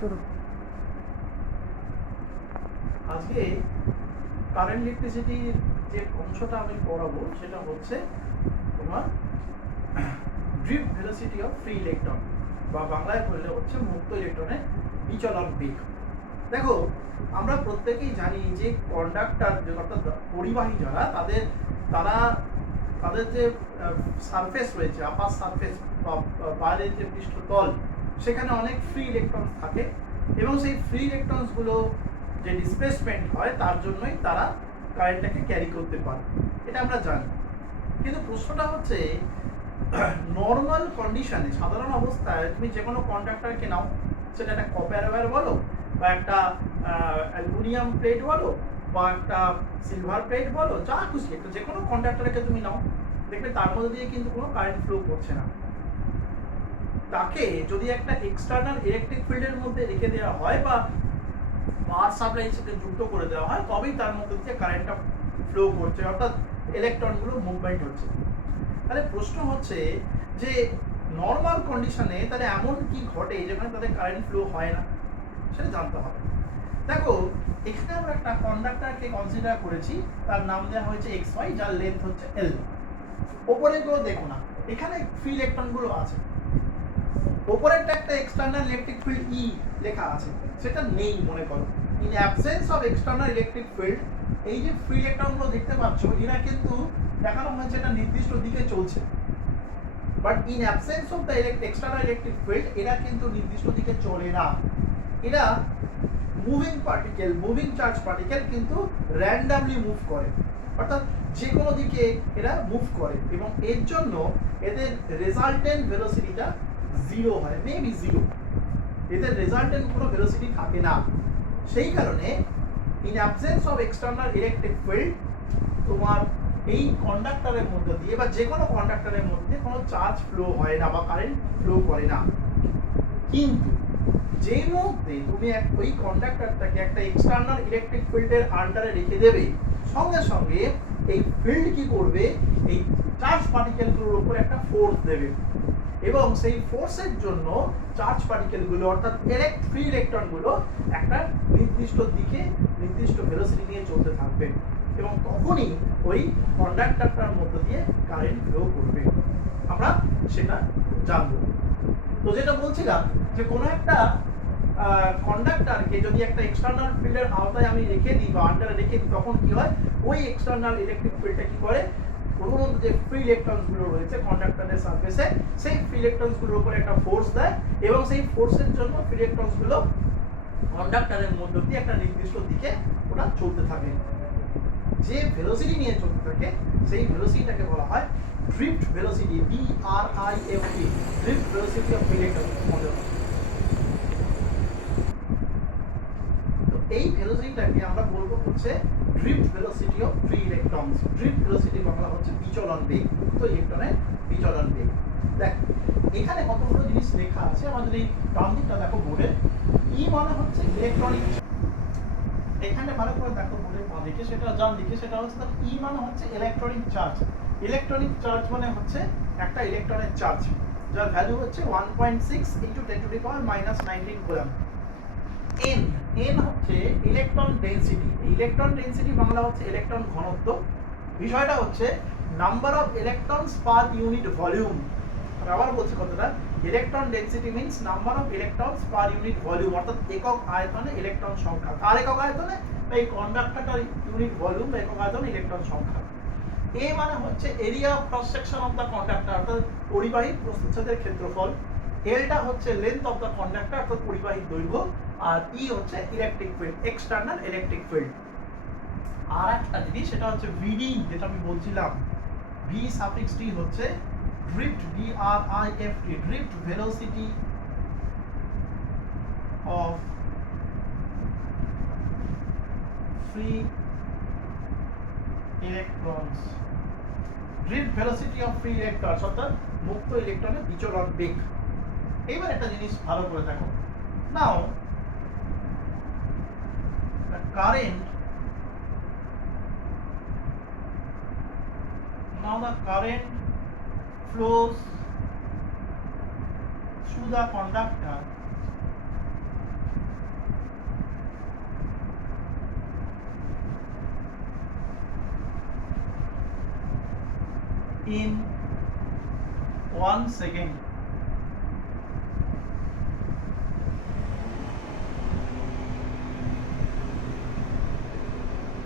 শুরু। আজকে কারেন্ট ইলেকট্রিসিটির যে অংশটা আমি পড়াবো সেটা হচ্ছে তোমার drift velocity of free electron, বা বাংলায় বললে হচ্ছে মুক্ত ইলেকট্রনের বিচলন বেগ। দেখো, আমরা প্রত্যেকেই জানি যে কন্ডাক্টর, অর্থাৎ পরিবাহী যারা, তাদের যে সারফেস রয়েছে, আপার সারফেস বা বাইরের যে পৃষ্ঠতল, সেখানে অনেক ফ্রি ইলেকট্রন থাকে এবং সেই ফ্রি ইলেকট্রনসগুলো যে ডিসপ্লেসমেন্ট হয় তার জন্যই তারা কারেন্টটাকে ক্যারি করতে পারে, এটা আমরা জানি। কিন্তু প্রশ্নটা হচ্ছে, নর্মাল কন্ডিশনে, সাধারণ অবস্থায় তুমি যে কোনো কন্ডাক্টরকে নাও, সেটা একটা কপার ওয়্যার বলো, বা একটা অ্যালুমিনিয়াম প্লেট বলো, বা একটা সিলভার প্লেট বলো, যা খুশি একটা যে কোনো কন্ডাক্টরকে তুমি নাও, দেখবে তার মধ্যে দিয়ে কিন্তু কোনো কারেন্ট ফ্লো করছে না। তাকে যদি একটা এক্সটার্নাল ইলেকট্রিক ফিল্ডের মধ্যে রেখে দেওয়া হয় বা পাওয়ার সাপ্লাইয়ের সাথে যুক্ত করে দেওয়া হয়, তবেই তার মধ্যে দিয়ে কারেন্টটা ফ্লো করছে, অর্থাৎ ইলেকট্রনগুলো মুভমেন্ট হচ্ছে। তাহলে প্রশ্ন হচ্ছে যে নর্মাল কন্ডিশনে তাহলে এমন কি ঘটে যেখানে তাদের কারেন্ট ফ্লো হয় না, সেটা জানতে হবে। দেখো, এখানে আমরা একটা কন্ডাক্টরকে কনসিডার করেছি, তার নাম দেওয়া হয়েছে এক্স ওয়াই, যার লেন্থ হচ্ছে এল। ওপরে গুলো দেখো না, এখানে ফ্রি ইলেকট্রনগুলো আছে। ওপরেরটা একটা এক্সটার্নাল ইলেকট্রিক ফিল্ড ই লেখা আছে, সেটা নেই মনে করো। In absence of external electric field, এই যে ফ্রি ইলেকট্রনগুলো দেখতে পাচ্ছ, এরা কিন্তু দেখানো হয়েছে একটা নির্দিষ্ট দিকে চলছে, but in absence of the external electric field এরা কিন্তু নির্দিষ্ট দিকে চলে না। এরা moving particle, moving charge particle, কিন্তু র্যান্ডামলি মুভ করে, অর্থাৎ যে কোনো দিকে এরা মুভ করে, এবং এর জন্য এদের রেজাল্টেন্ট ভেলোসিটিটা জিরো হয়, মেবি জিরো। এদের রেজাল্টেন্ট কোনো ভেলোসিটি থাকে না। সেই কারণে in absence of external electric field তোমার এই কন্ডাক্টরের মধ্যে দিয়ে বা যে কোনো কন্ডাক্টরের মধ্যে কোনো চার্জ ফ্লো হয় না বা কারেন্ট ফ্লো করে না। কিন্তু যেই মুহূর্তে তুমি ওই কন্ডাক্টরটাকে একটা এক্সটার্নাল ইলেকট্রিক ফিল্ডের আন্ডারে রেখে দেবে, সঙ্গে সঙ্গে এই ফিল্ড কি করবে, এই চার্জ পার্টিকেলগুলোর উপর একটা ফোর্স দেবে, এবং সেই ফোর্সের জন্য চার্জ পার্টিকেলগুলো, অর্থাৎ ফ্রি ইলেকট্রনগুলো একটা নির্দিষ্ট দিকে নির্দিষ্ট ভেলোসিটি নিয়ে চলতে থাকবে, এবং তখনই ওই কন্ডাক্টরটার মধ্য দিয়ে কারেন্ট ফ্লো করবে। আমরা সেটা জানবো। তো যেটা বলছিলাম, যে কোনো একটা কন্ডাক্টরকে যদি একটা এক্সটার্নাল ফিল্ডের আওতায় আমি রেখে দিই বা আন্ডারে রেখে দিই, তখন কি হয়, ওই এক্সটার্নাল ইলেকট্রিক ফিল্ডটা কি করে, ওর মধ্যে যে ফ্রি ইলেকট্রনসগুলো রয়েছে কন্ডাক্টরের সারফেসে, সেই ফ্রি ইলেকট্রনসগুলোর উপরে একটা ফোর্স দেয়, এবং সেই ফোর্সের জন্য ফ্রি ইলেকট্রনসগুলো কন্ডাক্টরের মধ্য দিয়ে একটা নির্দিষ্ট দিকে ওরা চলতে থাকে। যে ভেলোসিটি নিয়ে চলতে থাকে, সেই ভেলোসিটিটাকে বলা হয় drift velocity, DRIFT, drift velocity of electron. তো এই ভেলোসিটিটাকে আমরা বলবো হচ্ছে drift velocity of free electrons. Drift velocity Bangla হচ্ছে বিচলন বেগ, মুক্ত ইলেকট্রনের বিচলন বেগ। দেখ, এখানে কতগুলো জিনিস লেখা আছে, আমাদের এই ডান দিকটা দেখো বোর্ডে, ই মানে হচ্ছে ইলেকট্রনিক, এখানে ভালো করে দেখো বোর্ডের বাঁ দিকে, সেটা ডান দিকে, সেটা হচ্ছে তার ই মানে হচ্ছে ইলেকট্রনিক চার্জ। ইলেকট্রনিক চার্জ মানে হচ্ছে একটা ইলেকট্রনের চার্জ, যার ভ্যালু হচ্ছে 1.6 × 10⁻⁻19 কুলম্ব। এন, এন হচ্ছে electron density. Electron density Bangla হচ্ছে ইলেকট্রন ঘনত্ব। বিষয়টা হচ্ছে number of electrons per unit volume. আবার বলছি কথাটা, electron density means number of electrons per unit volume, অর্থাৎ একক আয়তনে ইলেকট্রন সংখ্যা। কার একক আয়তনে? এই কন্ডাক্টরটার ইউনিট ভলিউম বা একক আয়তনে ইলেকট্রন সংখ্যা। এ মানে হচ্ছে area of cross section of the conductor, অর্থাৎ পরিবাহী প্রস্থচ্ছেদের ক্ষেত্রফল। এলটা হচ্ছে লেন্থ অফ দ্য কন্ডাক্টর, অর্থাৎ পরিবাহী দৈর্ঘ্য। আর ই হচ্ছে electric field, external electric field. আর একটা জিনিস, সেটা হচ্ছে ভিডি, যেটা আমি বলছিলাম, ভি সাফিক্স টি হচ্ছে drift, DRIFT, drift velocity of free electrons. Drift velocity of free electrons, অর্থাৎ মুক্ত ইলেকট্রনের বিচলন বেগ। এবার একটা জিনিস ভালো করে দেখো, নাও the current flows through the conductor in 1 second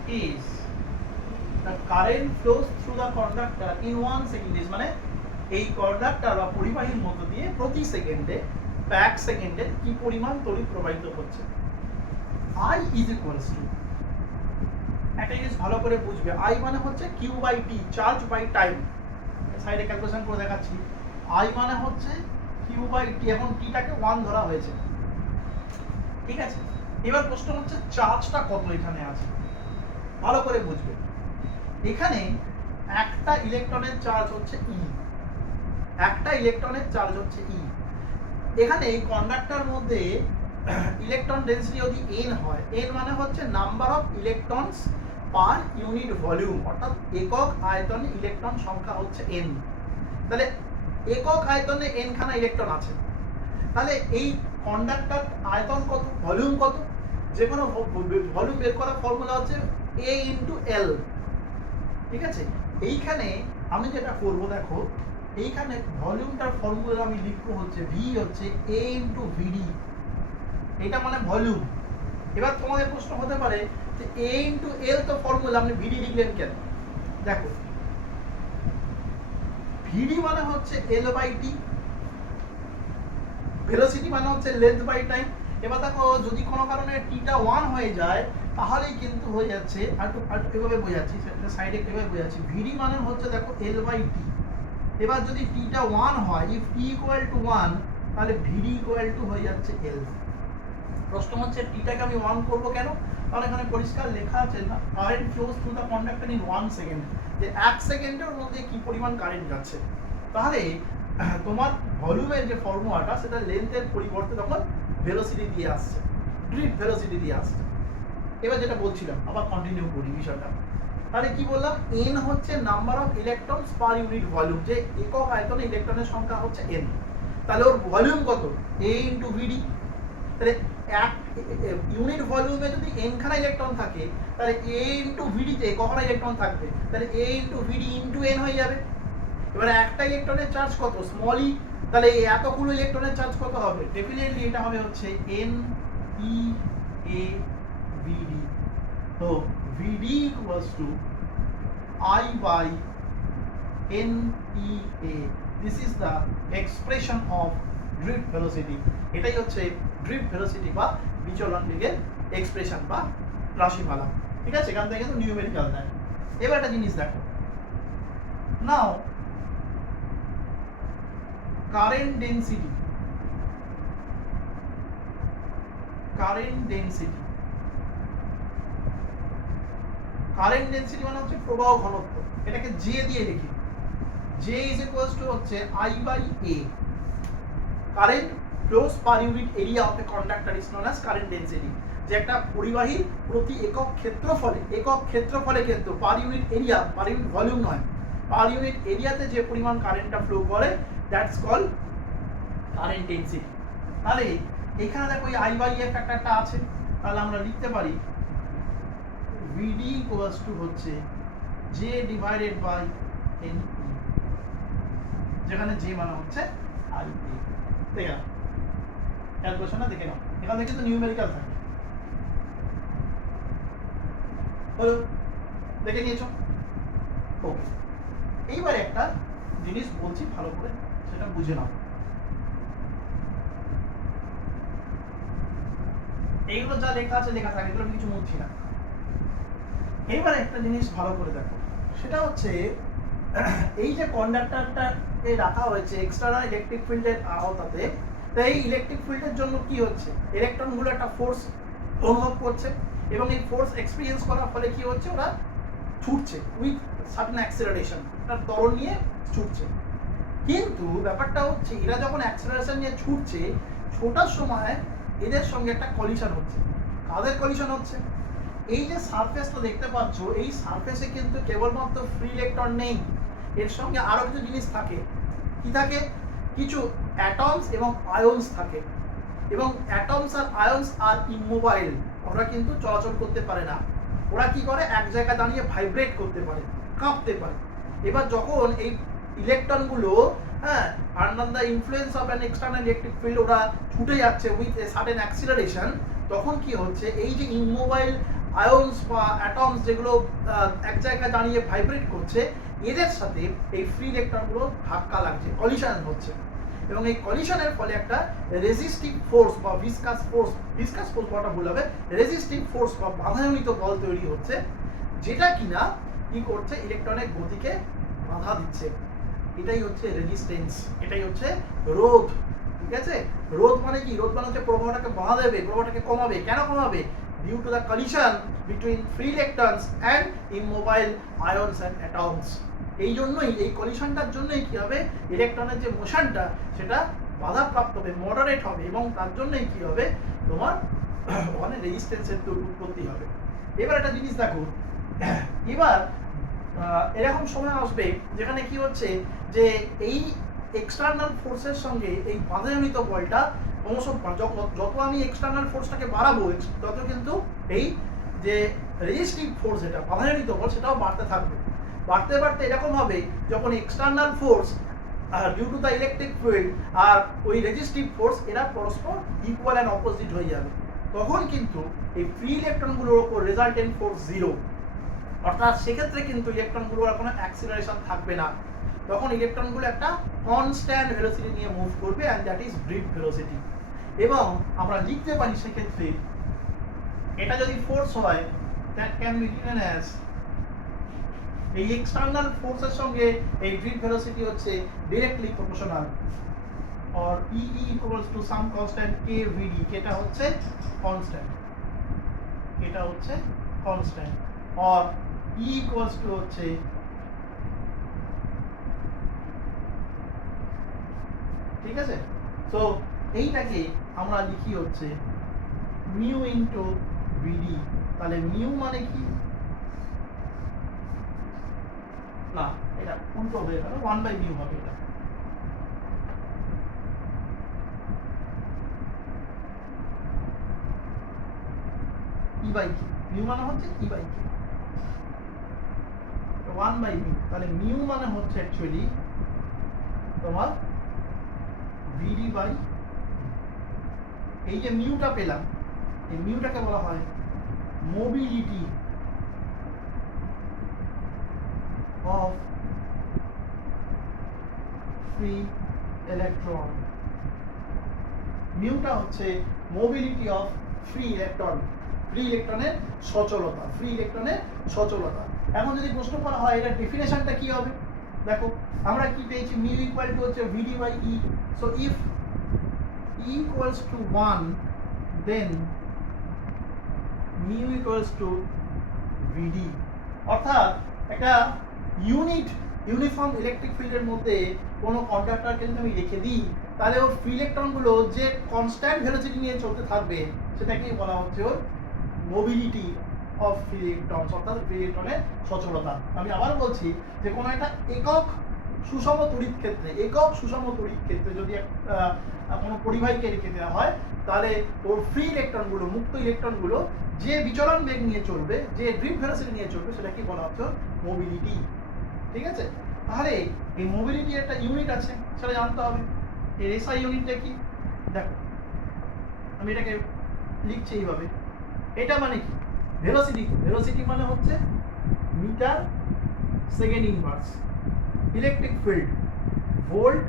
is the current flows through the conductor in 1 second is মানে এই কন্ডাক্টর বা পরিবাহীর মধ্য দিয়ে প্রতি সেকেন্ডে বা এক সেকেন্ডে কি পরিমাণ তড়িৎ প্রবাহিত হচ্ছে। I is equals to একটা জিনিস ভালো করে বুঝবে, I মানে হচ্ছে Q by T charge by time. সাইডে ক্যালকুলেশন করে দেখাচ্ছি। I মানে হচ্ছে Q by T, এখন T টাকে 1 ধরা হয়েছে, ঠিক আছে। এবার প্রশ্ন হচ্ছে চার্জটা কত এখানে আছে, ভালো করে বুঝবে। এখানে একটা ইলেকট্রনের চার্জ হচ্ছে E, একটা ইলেকট্রনের চার্জ হচ্ছে E। এখানে এই কন্ডাক্টর মধ্যে ইলেকট্রন ডেনসিটি যদি n হয়, n মানে হচ্ছে number of electrons per unit volume, অর্থাৎ একক আয়তনে ইলেকট্রন সংখ্যা হচ্ছে n। তাহলে একক আয়তনে n খানা ইলেকট্রন আছে, তাহলে এই কন্ডাক্টর আয়তন কত, ভলিউম কত, যে কোনো ভলিউম বের করার ফর্মুলা হচ্ছে a ইনটু l, ঠিক আছে। এইখানে আমি যেটা করব, দেখো এইখানে ভলিউমটার ফর্মুলা আমি লিখবো হচ্ছে v হচ্ছে a ইনটু vd, এটা মানে ভলিউম। এবার তোমাদের প্রশ্ন হতে পারে যে a ইনটু l তো ফর্মুলা, আপনি vd লিখলেন কেন? দেখো vd মানে হচ্ছে l বাই t, ভেলোসিটি মানে হচ্ছে লেন্থ বাই টাইম। এবার দেখো যদি কোনো কারণে টিটা 1 হয়ে যায় তাহলেই কিন্তু হয়ে যাচ্ছে, আর এভাবে বোঝাচ্ছি, সেটা সাইডে এভাবে বোঝাচ্ছি, vd মানে হচ্ছে দেখো l বাই t। এবার যদি টিটা 1 হয়, ইফ t ইকুয়াল টু 1, তাহলে vd ইকুয়াল টু হয়ে যাচ্ছে l। প্রশ্ন হচ্ছে টিটাকে আমি 1 করব কেন? কারণ এখানে পরিষ্কার লেখা আছে না, current flows through the conductor in 1 second, যে 1 সেকেন্ডের মধ্যে কি পরিমাণ কারেন্ট যাচ্ছে। তাহলে তোমার ভলিউমের যে ফর্মুলাটা, সেটা লেন্থের পরিবর্তে তখন ভেলোসিটি দিয়ে আসছে, ড্রিফট ভেলোসিটি দিয়ে আসছে। এবার যেটা বলছিলাম, আবার কন্টিনিউ করি বিষয়টা। তাহলে কি বললাম, n হচ্ছে number of electrons per unit volume, যে একক আয়তনে ইলেকট্রনের সংখ্যা হচ্ছে n। তাহলে ওর ভলিউম কত, a ইনটু vd। তাহলে এক ইউনিট ভলিউমে যদি n খানা ইলেকট্রন থাকে, তাহলে a ইনটু vd তে কখানা ইলেকট্রন থাকবে, তাহলে a into vd into n হয়ে যাবে। এবারে একটা ইলেকট্রনের চার্জ কত, স্মল ই, তাহলে এই এতগুলো ইলেকট্রনের চার্জ কত হবে, ডেফিনেটলি এটা হবে হচ্ছে n e a vd। তো vd equals to I by n e a, this is the expression of drift velocity। এটাই হচ্ছে drift velocity বা বিচলন বেগের এক্সপ্রেশন বা রাশিমালা, ঠিক আছে। এখান থেকে কিন্তু নিউমেরিক্যাল দেয়। এবার একটা জিনিস দেখো, now current density, current density, current density মানে হচ্ছে প্রবাহ ঘনত্ব, এটাকে J দিয়ে লিখি। J is equals to হচ্ছে I by A, current flows per unit area of a conductor is known as current density. যে একটা পরিবাহীর প্রতি একক ক্ষেত্রফলে কিন্তু per unit area, per unit volume নয়, পার ইউনিট এরিয়াতে যে পরিমাণ কারেন্টটা ফ্লো করে, দ্যাটস কল্ড কারেন্ট ডেনসিটি। তাহলে এখানে দেখো এই I by A ফ্যাক্টরটা আছে, তাহলে আমরা লিখতে পারি vd equals to হচ্ছে J divided by n e, যেখানে J মানে হচ্ছে I A। দেখে নাও ক্যালকুলেশনটা, দেখে নাও, এখানে কিন্তু নিউমেরিক্যাল থাকে। হলো, দেখে নিয়েছো? ওকে, এইবার একটা জিনিস বলছি, ভালো করে সেটা বুঝে নাও। এইগুলো যা লেখা আছে লেখা থাকে, এগুলো আমি কিছু মুছছি না। এইবার একটা জিনিস ভালো করে দেখো, সেটা হচ্ছে এই যে কন্ডাক্টরটাকে রাখা হয়েছে এক্সটার্নাল ইলেকট্রিক ফিল্ডের আওতাতে, তো এই ইলেকট্রিক ফিল্ডের জন্য কি হচ্ছে, ইলেকট্রনগুলো একটা ফোর্স অনুভব করছে, এবং এই ফোর্স এক্সপিরিয়েন্স করার ফলে কি হচ্ছে, ওরা ছুটছে উইথ সার্টেন অ্যাক্সেলারেশন, একটা ত্বরণ নিয়ে ছুটছে। কিন্তু ব্যাপারটা হচ্ছে, এরা যখন অ্যাক্সেলারেশন নিয়ে ছুটছে, ছোটার সময় এদের সঙ্গে একটা কলিশন হচ্ছে। কাদের কলিশন হচ্ছে? এই যে সারফেসটা দেখতে পাচ্ছ, এই সারফেসে কিন্তু কেবলমাত্র ফ্রি ইলেকট্রন নেই, এর সঙ্গে আরো কিছু জিনিস থাকে। কি থাকে? কিছু অ্যাটমস এবং আয়ন্স থাকে, এবং অ্যাটমস আর আয়ন্স আর ইমোবাইল, ওরা কিন্তু চলাচল করতে পারে না। ওরা কি করে, এক জায়গায় দাঁড়িয়ে ভাইব্রেট করতে পারে, কাঁপতে পারে। এবার যখন এই ইলেকট্রনগুলো, হ্যাঁ, under the influence of an external electric field ওরা ছুটে যাচ্ছে উইথ এ সার্টেন অ্যাক্সিলারেশন, তখন কি হচ্ছে এই যে ইমোবাইল আয়নস বা অ্যাটমস যেগুলো এক জায়গায় দাঁড়িয়ে ভাইব্রেট করছে, এদের সাথে এই ফ্রি ইলেকট্রনগুলো ধাক্কা লাগছে, কলিশন হচ্ছে, এবং এই কলিশনের ফলে একটা রেজিস্টিভ ফোর্স বা ভিসকাস ফোর্স বলাটা ভুল হবে, রেজিস্টিভ ফোর্স বা বাধাজনিত বল তৈরি হচ্ছে, যেটা কিনা কি করছে ইলেকট্রনের গতিকে বাধা দিচ্ছে। এটাই হচ্ছে রেজিস্ট্যান্স, এটাই হচ্ছে রোধ। ঠিক আছে, রোধ মানে কি? রোধ মানে হচ্ছে প্রবাহটাকে বাধা দেবে, প্রবাহটাকে কমাবে। কেন কমাবে? Due to the collision between free electrons and immobile ions and atoms. এই জন্যই, এই কলিশনটার জন্যই কি হবে, ইলেকট্রনের যে মোশনটা সেটা বাধাপ্রাপ্ত হবে, মডারেট হবে, এবং তার জন্যই কি হবে, তোমার ওখানে রেজিস্ট্যান্সের উৎপত্তি হবে। এবার একটা জিনিস দেখো, এবার এরকম সময় আসবে যেখানে কি হচ্ছে যে এই এক্সটার্নাল ফোর্সের সঙ্গে এই বাধাজনিত বলটা ক্রমশ, যত আমি এক্সটার্নাল ফোর্সটাকে বাড়াবো তত কিন্তু এই যে রেজিস্টিভ ফোর্স, যেটা বাধাজনিত বল, সেটাও বাড়তে থাকবে। বাড়তে বাড়তে এরকম হবে যখন external force due to the electric field আর ওই রেজিস্টিভ ফোর্স এরা পরস্পর ইকুয়াল অ্যান্ড অপোজিট হয়ে যাবে, তখন কিন্তু এই ফ্রি ইলেকট্রনগুলোর ওপর রেজাল্টেন্ট ফোর্স জিরো। অর্থাৎ সেক্ষেত্রে কিন্তু ইলেকট্রনগুলোর কোনো অ্যাক্সিলারেশন থাকবে না, তখন ইলেকট্রনগুলো একটা কনস্ট্যান্ট ভেলোসিটি নিয়ে মুভ করবে, and that is drift velocity. এবং আমরা লিখতে পারি সেক্ষেত্রে এটা যদি ফোর্স হয়, that can be written as, এই এক্সটার্নাল ফোর্সের সঙ্গে এই ব্রিথ ভেলোসিটি হচ্ছে directly proportional, or E equals to some constant k vd, এটা হচ্ছে কনস্ট্যান্ট, এটা হচ্ছে constant, or E equals to হচ্ছে, ঠিক আছে। সো এইটাকে আমরা লিখি হচ্ছে মিউ ইনটু ভিডি। তাহলে মিউ মানে কি, না এটা উল্টো হয়ে গেল, 1/μ হবে এটা। E by K, মিউ মানে হচ্ছে E by K, 1/μ। তাহলে মিউ মানে হচ্ছে অ্যাকচুয়ালি তোমার VD বাই, এই যে মিউটা পেলাম, এই মিউটাকে বলা হয় মোবিলিটি অফ ফ্রি ইলেকট্রন। মিউটা হচ্ছে mobility of free electron, free ইলেকট্রনের সচলতা, ফ্রি ইলেকট্রনের সচলতা। এখন যদি প্রশ্ন করা হয় এটার ডেফিনেশনটা কি হবে, দেখো আমরা কি পেয়েছি, মিউ ইকুয়াল টু হচ্ছে VD by E। So if E equals to 1, then mu equals to VD। অর্থাৎ একটা ইউনিফর্ম ইলেকট্রিক ফিল্ডের মধ্যে কোনো কন্ডাক্টরকে যদি আমি রেখে দিই, তাহলে ওর ফ্রি ইলেকট্রনগুলো যে কনস্ট্যান্ট ভেলোসিটি নিয়ে চলতে থাকবে, সেটাকেই বলা হচ্ছে ওর মোবিলিটি অফ ফ্রি ইলেকট্রনস, অর্থাৎ ফ্রি ইলেকট্রনের সচলতা। আমি আবার বলছি যে কোনো একটা একক সুষম তড়িৎ ক্ষেত্রে যদি কোনো পরিবাহীকে রেখে দেওয়া হয়, তাহলে ওর ফ্রি ইলেকট্রনগুলো, মুক্ত ইলেকট্রনগুলো যে বিচলন বেগ নিয়ে চলবে, যে ড্রিফট ভেলোসিটি নিয়ে চলবে, সেটাকে বলা হচ্ছে মোবিলিটি। ঠিক আছে, তাহলে এই মোবিলিটি একটা ইউনিট আছে, সেটা জানতে হবে। এর এসআই ইউনিটটা কি, দেখো আমি এটাকে লিখছি এইভাবে। এটা মানে কি, ভেলোসিটি মানে হচ্ছে metre second inverse, electric field volt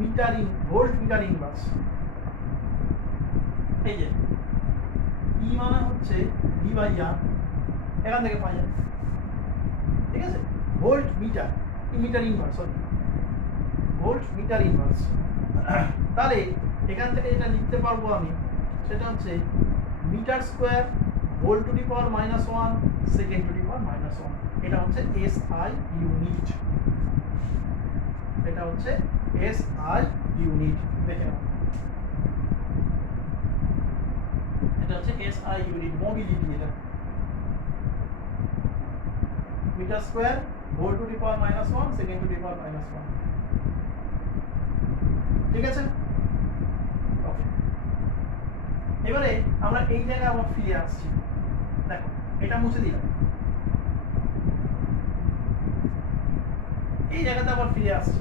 metre inverse. এই যে ই মানে হচ্ছে ভি বাই আর, এখান থেকে পাওয়া যায়, ঠিক আছে। Volt metre inverse, volt metre inverse. তাহলে এখান থেকে যেটা লিখতে পারবো আমি, সেটা হচ্ছে metre square volt to the power -1 second to the power -1। এটা হচ্ছে এসআই ইউনিট, এটা হচ্ছে এসআই ইউনিট। দেখে নাও, এটা হচ্ছে এসআই ইউনিট, মোবিলিটি। এটা metre square volt to the power -1 second to the power -1। ঠিক আছে, ওকে। এবারে আমরা এই জায়গায় আবার ফিরে আসছি। দেখো এটা মুছে দিলাম, এই জায়গাতে আবার ফিরে আসছি।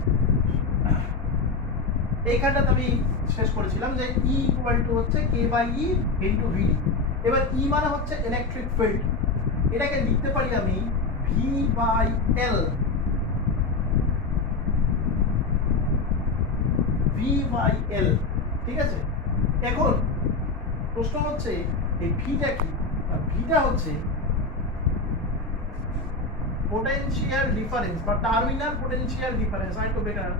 এইখানটাতে আমি শেষ করেছিলাম যে ই ইকুয়াল টু হচ্ছে কে বাই ই ইন্টু ভিডি। এবার ই মানে হচ্ছে ইলেকট্রিক ফিল্ড, এটাকে লিখতে পারি আমি V by L, V by L, ঠিক আছে। এখন প্রশ্ন হচ্ছে এই ভিটা কি? ভিটা হচ্ছে পোটেনশিয়াল ডিফারেন্স বা টার্মিনাল পোটেনশিয়াল ডিফারেন্স, আর একটু better,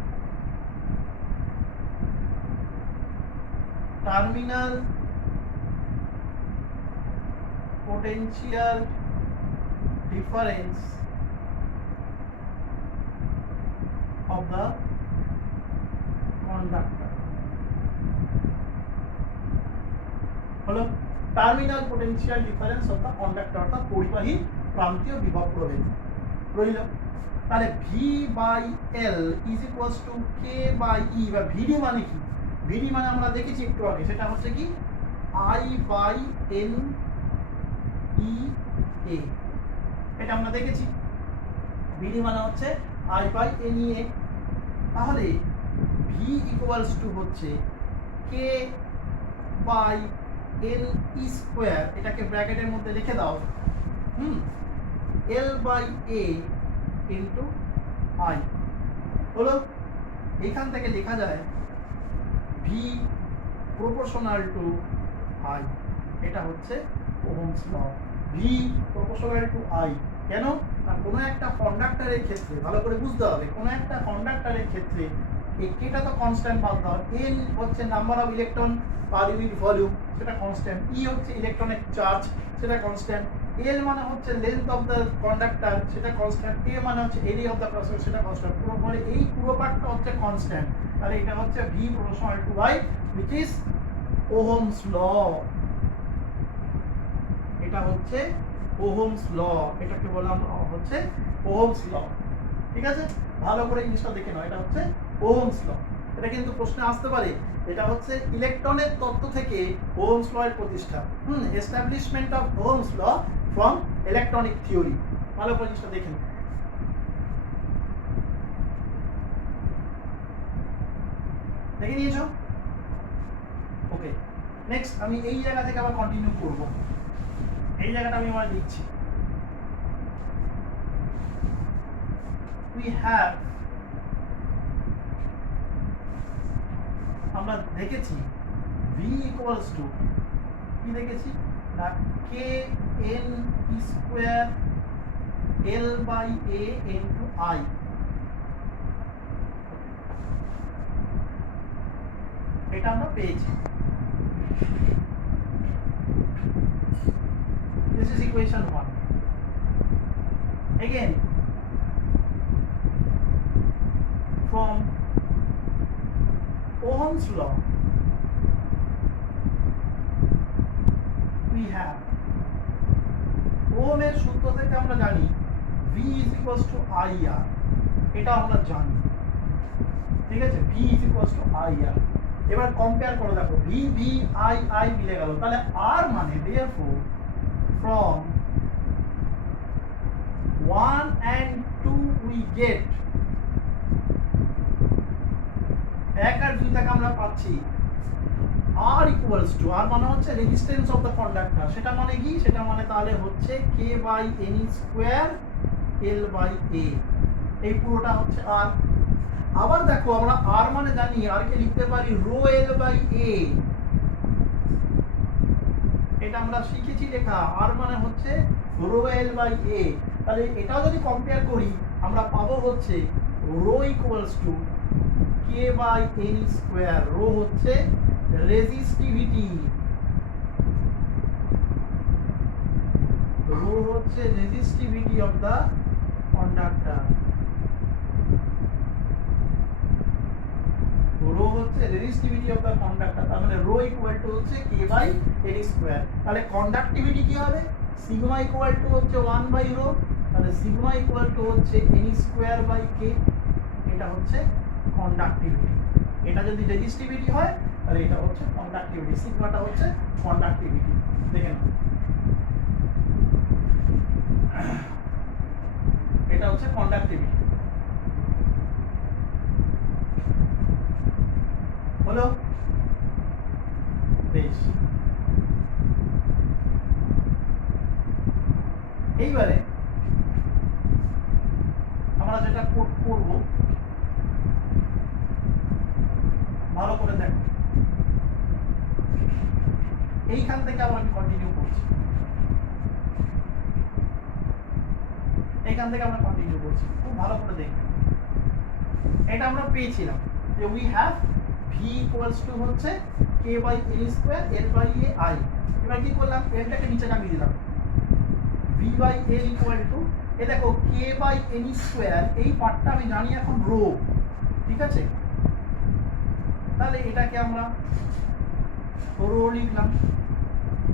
terminal potential difference of the conductor হলো terminal potential difference of the conductor, অর্থাৎ পরিবাহী প্রান্তীয় বিভব প্রভেদ রইল। তাহলে V by L is equals to K by E, বা ভিডি মানে কি? ভিডি মানে আমরা দেখেছি একটু আগে, সেটা হচ্ছে কি আই বাই এন ই এ, এটা আমরা দেখেছি। ভিডি মানে হচ্ছে আই বাই এন ই এ। তাহলে ভি ইকুয়ালস টু হচ্ছে K by L E square, এটাকে ব্র্যাকেটের মধ্যে লিখে দাও, L by A into I. হলো এখান থেকে লেখা যায় ভি প্রপোর্শনাল টু আই, এটা হচ্ছে Ohm's law. V proportional to I কেন? না কোনো একটা কন্ডাক্টরের ক্ষেত্রে ভালো করে বুঝতে হবে, কোনো একটা কন্ডাক্টরের ক্ষেত্রে এটা তো কনস্ট্যান্ট বাদ দাও, এন হচ্ছে number of electron per unit volume, সেটা কনস্ট্যান্ট, ই হচ্ছে ইলেকট্রনিক চার্জ, সেটা কনস্ট্যান্ট, এল মানে হচ্ছে লেন্থ অফ দ্য কন্ডাক্টর, সেটা কনস্ট্যান্ট, এ মানে হচ্ছে এরিয়া অফ দ্য ক্রসওভার, সেটা কনস্ট্যান্ট। পুরো মানে এই পুরো পার্টটা হচ্ছে কনস্ট্যান্ট। তাহলে এটা হচ্ছে V proportional to I, which is Ohm's law. এটা হচ্ছে ওহমস ল, এটাকে বলা হচ্ছে ওহমস ল। ঠিক আছে, ভালো করে জিনিসটা দেখে নাও, এটা হচ্ছে ওহমস ল। এটা কিন্তু প্রশ্নে আসতে পারে, এটা হচ্ছে ইলেকট্রনের তত্ত্ব থেকে ওহমস ল এর প্রতিষ্ঠা, establishment of Ohm's law from electronic theory. ভালো করে জিনিসটা দেখে নাও। দেখে নিয়েছো? ওকে, নেক্সট আমি এই জায়গা থেকে আবার কন্টিনিউ করব। এই জায়গাটা আমি আবার লিখছি, we have, আমরা দেখেছি v ইকুয়ালস টু কি দেখেছি না K N square L by A into I. এটা আমরা পেয়েছি। This is equation 1. Again, from Ohm's law, we have ওহমের সূত্র থেকে আমরা জানি V is equals to IR, এটা আমরা জানি, ঠিক আছে। V is equals to IR। এবার কম্পেয়ার করে দেখো, V V I I মিলে গেল, তাহলে R মানে therefore from 1 and 2 we get, 1 আর 2 থেকে আমরা পাচ্ছি R equals to, R মানে হচ্ছে রেজিস্ট্যান্স অফ দ্য কন্ডাক্টর, সেটা মানে কি? সেটা মানে তাহলে হচ্ছে K by N square L by A, এই পুরোটা হচ্ছে R। আবার দেখো আমরা R মানে জানি, R কে লিখতে পারি রো L বাই A, এটা আমরা শিখেছি লেখা, R মানে হচ্ছে রো L বাই A। তাহলে এটাও যদি কম্পেয়ার করি আমরা পাবো হচ্ছে rho equals to K by N square, rho হচ্ছে রেজিস্টিভিটি, রো হচ্ছে resistivity of the conductor, rho হচ্ছে রেজিস্টিভিটি অফ দ্য কন্ডাক্টর। তার মানে রো ইকুয়াল টু হচ্ছে K বাই N স্কোয়ার। তাহলে কন্ডাক্টিভিটি কি হবে? সিগমা ইকুয়াল টু হচ্ছে 1 বাই রো, তাহলে সিগমা ইকুয়াল টু হচ্ছে N স্কোয়ার বাই K, এটা হচ্ছে কন্ডাক্টিভিটি। এটা যদি রেজিস্টিভিটি হয় তাহলে এটা হচ্ছে কন্ডাক্টিভিটি, সিগমাটা হচ্ছে কন্ডাক্টিভিটি। দেখেন এটা হচ্ছে কন্ডাক্টিভিটি। হলো বেশ। এইবারে আমরা যেটা করব, ভালো করে দেখো, এইখান থেকে আমরা কন্টিনিউ করছি, এইখান থেকে আমরা কন্টিনিউ করছি, খুব ভালো করে দেখবে। এটা আমরা পেয়েছিলাম যে we have V equals to হচ্ছে K by L square L by A I. এবার কি করলাম, এলটাকে নিচে নামিয়ে দিলাম, V by L equal to, এ দেখো কে বাই এন স্কোয়ার, এই পার্টটা আমি জানি এখন রো, ঠিক আছে, তাহলে এটাকে আমরা রো লিখলাম,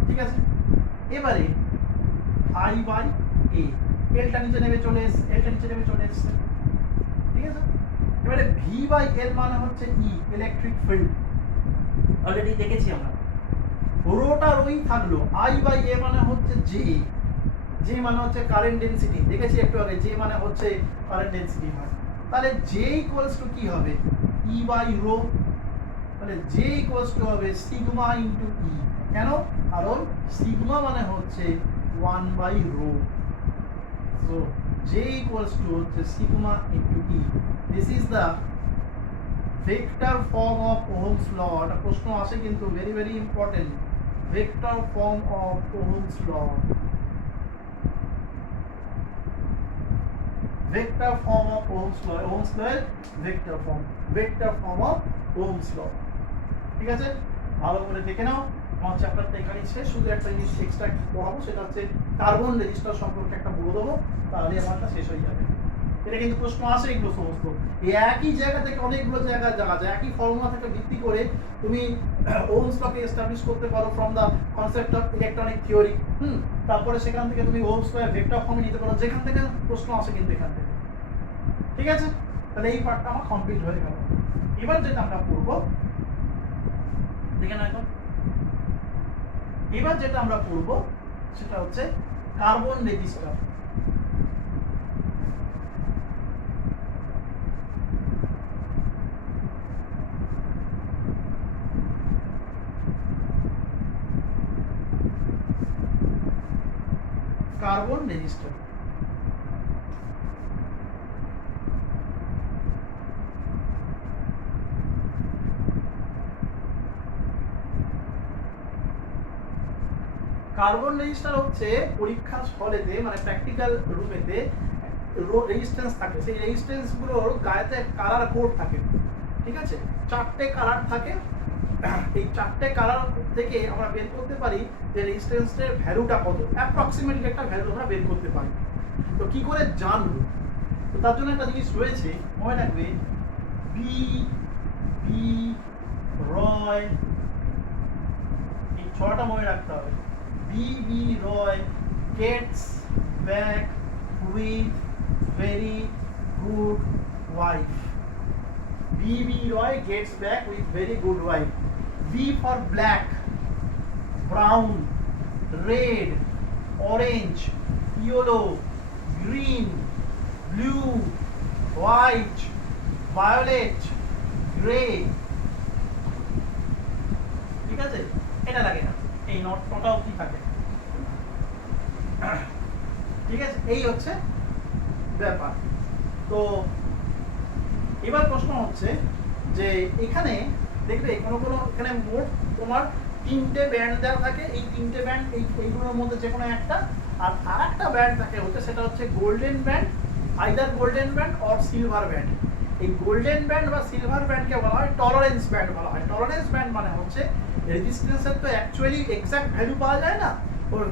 ঠিক আছে। এবারে আই বাই এ, এলটা নিচে নেমে চলে এসছে, এলটা নিচে নেমে চলে এসছে, ঠিক আছে। এবারে ভি বাই এল মানে হচ্ছে ই, ইলেকট্রিক ফিল্ড, অলরেডি দেখেছি আমরা, রোটা রোই থাকলো। আই বাই এ মানে হচ্ছে জে, জে মানে হচ্ছে কারেন্ট ডেনসিটি, দেখেছি একটু আগে, জে মানে হচ্ছে কারেন্ট ডেনসিটি হয়। তাহলে জে ইকুয়ালস টু কি হবে, ই বাই রো, তাহলে জে ইকুয়ালস টু হবে সিগমা ইন্টু ই। কেন, কারণ সিগমা মানে হচ্ছে 1 by rho, so J equals to হচ্ছে sigma into E. This is the vector form of Ohm's law. এটা প্রশ্ন আসে কিন্তু, very very important, vector form of Ohm's law, vector form of Ohm's law, Ohm's law এর vector form, vector form of Ohm's law, ঠিক আছে। ভালো করে দেখে নাও, আমার চ্যাপ্টারটা এখানেই শেষ, শুধু একটা জিনিস এক্সট্রা পড়াবো, সেটা হচ্ছে কার্বন রেজিস্টার সম্পর্কে একটা বলে দেবো, তাহলে আমারটা শেষ হয়ে যাবে। এটা কিন্তু প্রশ্ন আসে এগুলো সমস্ত, এই একই জায়গা থেকে অনেকগুলো জায়গায় যাওয়া যায়, একই ফর্মুলা থেকে ভিত্তি করে তুমি ওহমস লকে এস্টাবলিশ করতে পারো from the concept of electronic theory. তারপরে সেখান থেকে তুমি ওহমস লয়ের ভেক্টর ফর্মে নিতে পারো, যেখান থেকে প্রশ্ন আসে কিন্তু এখান থেকে, ঠিক আছে। তাহলে এই পার্টটা আমার কমপ্লিট হয়ে গেল। এবার যেটা আমরা পড়বো, দেখে না এখন, এবার যেটা আমরা পড়বো সেটা হচ্ছে carbon register. Carbon register, carbon register হচ্ছে পরীক্ষার হলেতে, মানে প্র্যাকটিক্যাল রুমেতে রেজিস্ট্যান্স থাকে, সেই রেজিস্ট্যান্স গুলোর গায়েতে কালার কোড থাকে, ঠিক আছে, 4টে কালার থাকে। এই 4টে কালার থেকে আমরা বের করতে পারি যে রেজিস্ট্যান্সের ভ্যালুটা কত, অ্যাপ্রক্সিমেটলি একটা ভ্যালু আমরা বের করতে পারি। তো কি করে জানবো, তো তার জন্য একটা জিনিস রয়েছে, মনে রাখবে, বি বি রয়, এই ছটা মনে রাখতে হবে। B.B. Roy gets back with very good wife. B.B. Roy gets back with very good wife. B for black, brown, red, orange, yellow, green, blue, white, violet, grey. ঠিক আছে, এটা লাগে না, এই নটাও কি থাকে, ঠিক আছে, এই হচ্ছে ব্যাপার। তো এবার প্রশ্ন হচ্ছে যে এখানে দেখবে কোনো এখানে মোট তোমার 3টে ব্যান্ড দেওয়া থাকে, এই 3টে ব্যান্ড এইগুলোর মধ্যে যে কোনো একটা, আর আরেকটা ব্যান্ড থাকে হচ্ছে, সেটা হচ্ছে golden band, either golden band or silver band. এই গোল্ডেন ব্যান্ড বা সিলভার ব্যান্ডকে বলা হয় টলারেন্স ব্যান্ড বলা হয়। টলারেন্স ব্যান্ড মানে হচ্ছে রেজিস্ট্যান্সের তো অ্যাকচুয়ালি এক্সাক্ট ভ্যালু পাওয়া যায় না, ওর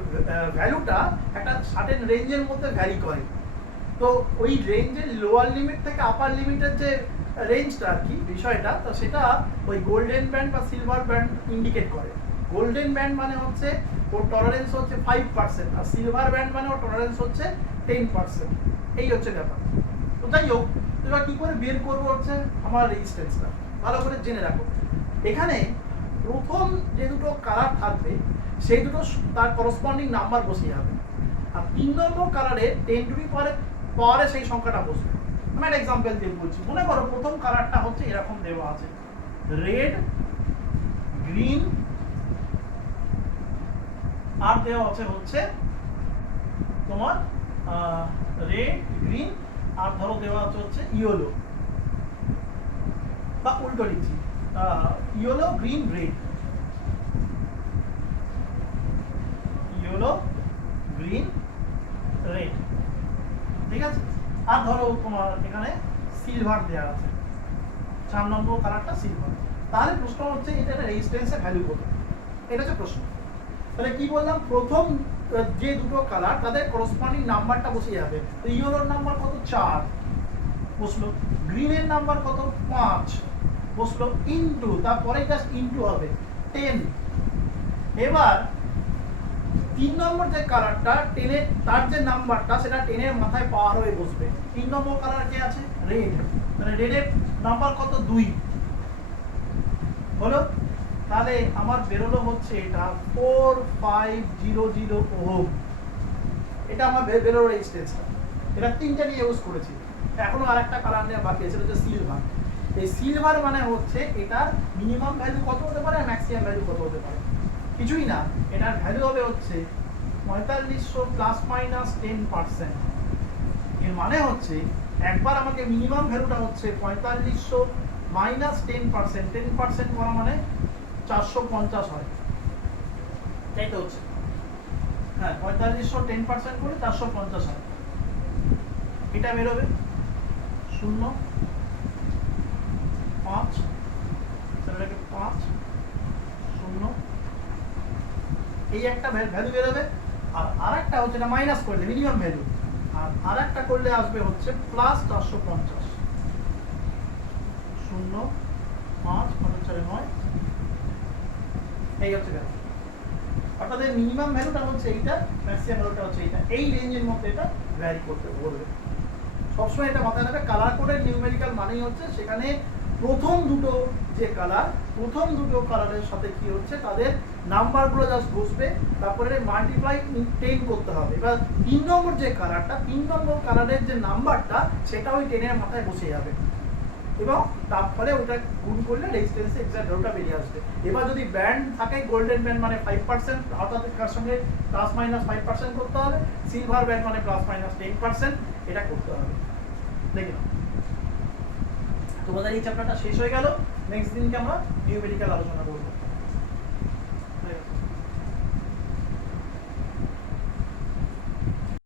ভ্যালুটা একটা সার্টেন রেঞ্জের মধ্যে ভ্যারি করে। তো ওই রেঞ্জের লোয়ার লিমিট থেকে আপার লিমিটের যে রেঞ্জটা আর কি বিষয়টা, তো সেটা ওই গোল্ডেন ব্যান্ড বা সিলভার ব্যান্ড ইন্ডিকেট করে। গোল্ডেন ব্যান্ড মানে হচ্ছে ওর টলারেন্স হচ্ছে 5%, আর সিলভার ব্যান্ড মানে ওর টলারেন্স হচ্ছে 10%। এই হচ্ছে ব্যাপার। তো যাই হোক, এবার কি করে বের করবো হচ্ছে আমার রেজিস্ট্যান্সটা, ভালো করে জেনে রাখো। এখানে প্রথম যে দুটো কালার থাকবে সেই দুটো তার করসপন্ডিং নাম্বার বসিয়ে যাবে, আর 3 নম্বর কালারে 10 টু দি পাওয়ারে সেই সংখ্যাটা বসবে। আমি একটা এক্সাম্পল দিয়ে বলছি। মনে করো প্রথম কালারটা হচ্ছে এরকম দেওয়া আছে, রেড, গ্রিন, আর দেওয়া আছে হচ্ছে তোমার রেড, গ্রিন, আর ধরো দেওয়া আছে হচ্ছে ইয়েলো, বা উল্টো লিখছি yellow, green, red, yellow, green, red, ঠিক আছে। আর ধরো তোমার এখানে সিলভার দেওয়া আছে, 4 নম্বর কালারটা সিলভার। তাহলে প্রশ্ন হচ্ছে এটা রেজিস্ট্যান্সের ভ্যালু কত, এটা হচ্ছে প্রশ্ন। তাহলে কি বললাম, প্রথম যে দুটো কালার তাদের করসপন্ডিং নাম্বারটা বসে যাবে। তো ইয়েলোর নাম্বার কত, 4 বসলো, গ্রিনের নাম্বার কত, 5 বসলো, ইনটু, তারপরে জাস্ট ইনটু হবে 10। এবার 3 নম্বর যে কালারটা 10 এর, তার যে নাম্বারটা সেটা 10 এর মাথায় পাওয়ার হয়ে বসবে। 3 নম্বর কালার কে আছে, রেড, মানে রেডের নাম্বার কত, 2 হলো। তাহলে আমার বেরোলো হচ্ছে এটা 4500 ওহম, এটা আমার বেরোলো রেজিস্ট্যান্সটা। এটা 3টা নিয়ে ইউজ করেছি। এখনো আরেকটা কালার নেওয়া বাকি আছে, হচ্ছে সিলভার। এই সিলভার মানে হচ্ছে এটার মিনিমাম ভ্যালু কত হতে পারে, ম্যাক্সিমাম ভ্যালু কত হতে পারে, কিছুই না, এটার ভ্যালু হবে হচ্ছে 4500 প্লাস মাইনাস 10%। এর মানে হচ্ছে একবার আমাকে মিনিমাম ভ্যালুটা হচ্ছে 4500 মাইনাস 10%, 10% করা মানে 450 হয়, তাই তো হচ্ছে, হ্যাঁ 4500 10% করে 450 হয়। এটা বেরোবে 0, 5, সেটাকে 5, 0, এই একটা ভ্যালু বেরোবে। আর আরেকটা হচ্ছে এটা মাইনাস করলে মিনিমাম ভ্যালু, আর আরেকটা করলে আসবে হচ্ছে প্লাস 450, 0, 5, 5, 4, 9, এই হচ্ছে ভ্যালু। অর্থাৎ এর মিনিমাম ভ্যালুটা হচ্ছে এইটা, ম্যাক্সিমাম ভ্যালুটা হচ্ছে এইটা, এই রেঞ্জের মধ্যে এটা ভ্যারি করতে বলবে। সবসময় এটা মাথায় রাখবে, কালার কোডের নিউমেরিক্যাল মানেই হচ্ছে সেখানে প্রথম দুটো যে কালার, প্রথম দুটো কালারের সাথে কি হচ্ছে তাদের নাম্বারগুলো জাস্ট বসবে, তারপরে মাল্টিপ্লাই 10 করতে হবে। এবার 3 নম্বর যে কালারটা, 3 নম্বর কালারের যে নাম্বারটা সেটা ওই 10 এর মাথায় বসে যাবে, এবং তারপরে ওটা গুণ করলে রেজিস্ট্যান্সে এক্সাক্ট ভ্যালুটা বেরিয়ে আসবে। এবার যদি ব্যান্ড থাকে, গোল্ডেন ব্যান্ড মানে 5%, অর্থাৎ তার সঙ্গে প্লাস মাইনাস 5% করতে হবে, সিলভার ব্যান্ড মানে প্লাস মাইনাস 10%, এটা করতে হবে। দেখে নাও, তোমাদের এই চ্যাপ্টারটা শেষ হয়ে গেল। নেক্সট দিনকে আমরা নিউমেরিক্যাল আলোচনা করব।